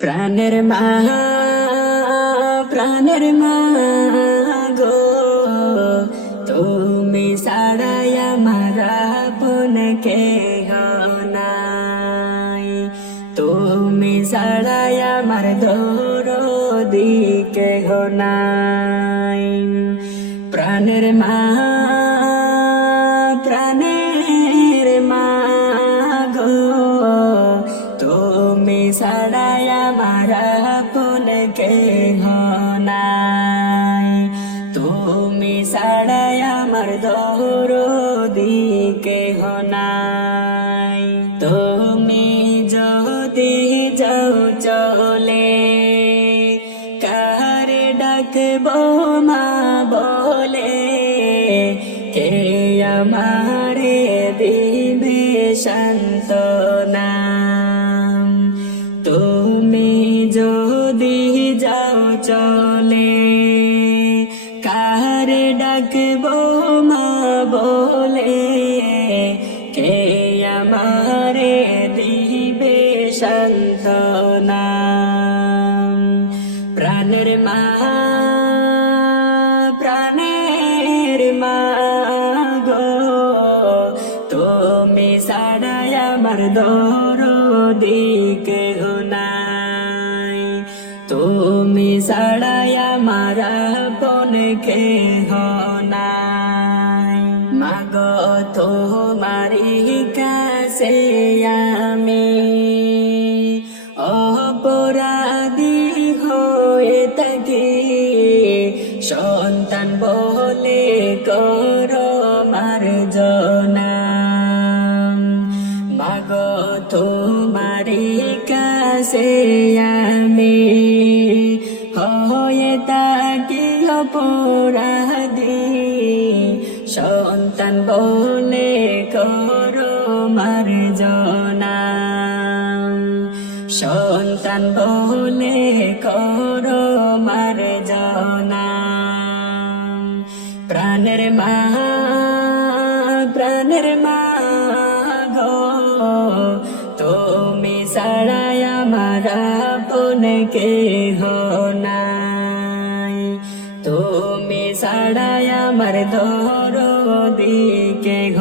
প্রাণের মা, প্রাণের মা গো, তুমি ছাড়াই আমার আপন কেহ নাই। তুমি ছাড়াই আমার দরদি কেহ নাই। প্রাণের মা, প্রাণের মা গো, তুমি ছাড়াই আমার আপন কেহ নাই। তুমি ছাড়াই আমার দরদি কেহ নাই। তুমি যদি যাও চলে, কারে ডাকবো মা বলে, কে আমারে দিবে সান্ত্বনা। তুমি যদি যাও চলে, কারে ডাকবো মা বলে, কে আমারে দিবে সান্ত্বনা। প্রাণের মা, প্রাণের মা গো, তুমি ছাড়াই আমার দরদি কেহ নাই। তুমি ছাড়াই আমার আপন কেহ নাই। মাগো তোমারি কাছে আমি অপরাধী হয়ে থাকি, সন্তান বলে করো মার্জনা। মাগো তোমারি কাছে আমি হয়ে থাকি অপরাধী, সন্তান বলে করো মার্জনা। সন্তান বলে করো মার্জনা। প্রাণের মা, প্রাণের মা গো, তুমি ছাড়াই আমার আপন কেহ নাই। তুমি ছাড়াই আমার দরদি কেহ